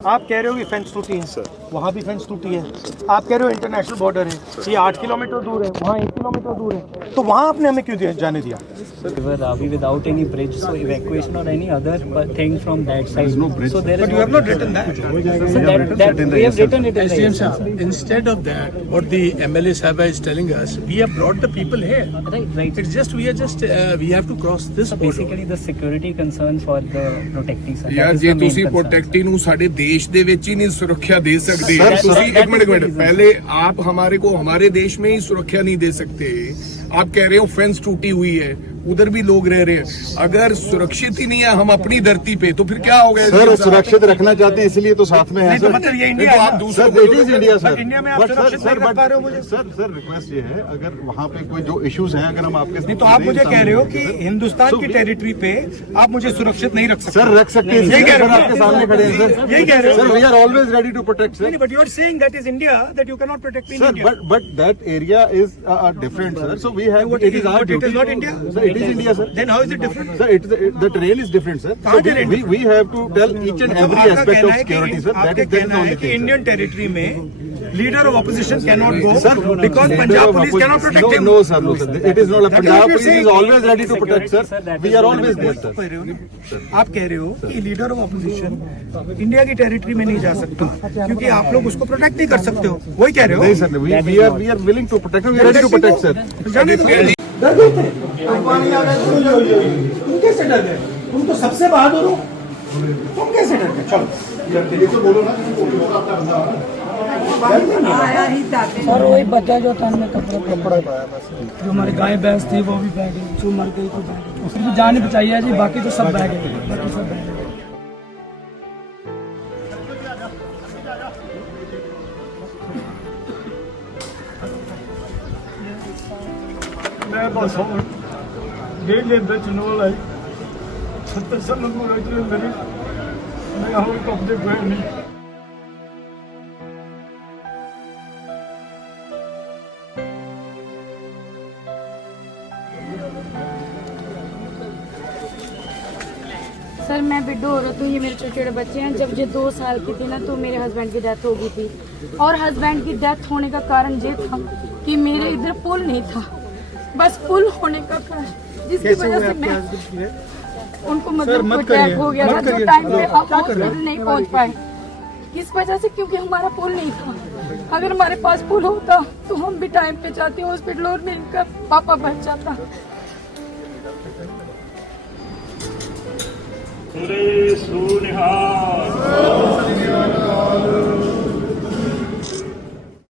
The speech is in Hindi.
आप कह रहे हो कि फेंस टूटी है सर, वहाँ भी फेंस टूटी है। आप कह रहे हो इंटरनेशनल बॉर्डर है, ये 8 किलोमीटर दूर है, वहाँ 1 किलोमीटर दूर है, तो वहाँ आपने हमें क्यों जाने दिया? Were Ravi without any bridge, so evacuation or any other thing from that side. No bridge. So there is But you have not written that. So that we have written it in the SDM Sahab, instead of that, what the MLA Sahib is telling us, we have brought the people here. Right. It's just we have to cross this So border. basically the security concern for the protecting side. ਯਾਰ ਜੇ ਤੁਸੀਂ ਪ੍ਰੋਟੈਕਟੀ ਨੂੰ ਸਾਡੇ ਦੇਸ਼ ਦੇ ਵਿੱਚ ਹੀ ਨਹੀਂ ਸੁਰੱਖਿਆ ਦੇ ਸਕਦੇ ਤੁਸੀਂ ਇੱਕ ਮਿੰਟ पहले आप हमारे को हमारे देश में ही सुरक्षा नहीं दे सकते। आप कह रहे हो फेंस टूटी हुई है, उधर भी लोग रह रहे हैं, अगर सुरक्षित ही नहीं है हम अपनी धरती पे तो फिर क्या हो गया? सर सुरक्षित रखना चाहते हैं इसलिए तो साथ में है नहीं, सर। तो मतलब ये इंडिया है आप ना? दूसरा sir it is India sir. India में आप बट सुरक्षित नहीं रख पा रहे हो मुझे। सर रिक्वेस्ट ये है, अगर वहाँ पे कोई जो इश्यूज हैं अगर हम आपके नहीं तो आप मुझे कह रहे हो कि हिंदुस्तान की टेरिटरी पे आप मुझे सुरक्षित नहीं रख सकते। सर रख सकते हैं, यही कह सर रहे हो आपके सामने खड़े हैं सर। यही कह रहे हो sir we are always ready to protect sir. But you are saying that is India, that you can not protect me in sir India. But that area is different sir, so we have it is our But it is duty. not India? Sir it is India sir. Then how is it different? Sir, the terrain is different, sir. कहाँ So terrain we have to tell each and every आपका aspect कहना of है कि security, sir. That आपका is the कहना है only कि thing. इंडियन टेरिटरी में leader of opposition can not go Sir, because Punjab police can not protect him. No, sir, no, sir. It is not. That is Punjab what you're police is saying. always ready to protect, sir. We are always there, sir. कह रहे हो ना? आप कह रहे हो कि लीडर ऑफ ऑपोजिशन इंडिया की टेरिटरी में नहीं जा सकता क्योंकि आप लोग उसको प्रोटेक्ट नहीं कर सकते हो, वही कह रहे हो? नहीं sir, we are willing to protect. We are ready to protect, sir. जाने दो। डर गए थे? पानी आ गया। तुम कैसे डर गए? तुम तो सबसे बहादुर हो, तुम कैसे डर गए? चलो बोलो ना। और वही बचा जो था हमने कपड़ा पाया बस। जो हमारी गाय भैंस थी वो भी बह गई, जो मर गई तो बह गई, उसकी भी जान ही बचाई है जी, बाकी तो सब बह गए, बाकी सब बह गए। मैं बस हूँ डेली बेचने आई 70 साल मेरी मैं हूँ कब्जे गए नहीं। सर मैं विडो औरत हूँ, ये मेरे छोटे छोटे बच्चे हैं। जब ये 2 साल की थी ना तो मेरे हस्बैंड की डेथ हो गई थी, और हस्बैंड की डेथ होने का कारण ये था कि मेरे इधर पुल नहीं था, बस पुल होने का कारण जिसकी वजह से मैं उनको मतलब अटैक हो गया था, जो टाइम पे आप हॉस्पिटल नहीं पहुँच पाए किस वजह से, क्योंकि हमारा पुल नहीं था। अगर हमारे पास पुल होता तो हम भी टाइम पे जाते हॉस्पिटल और मेरा पापा बच जाता। सुनिहार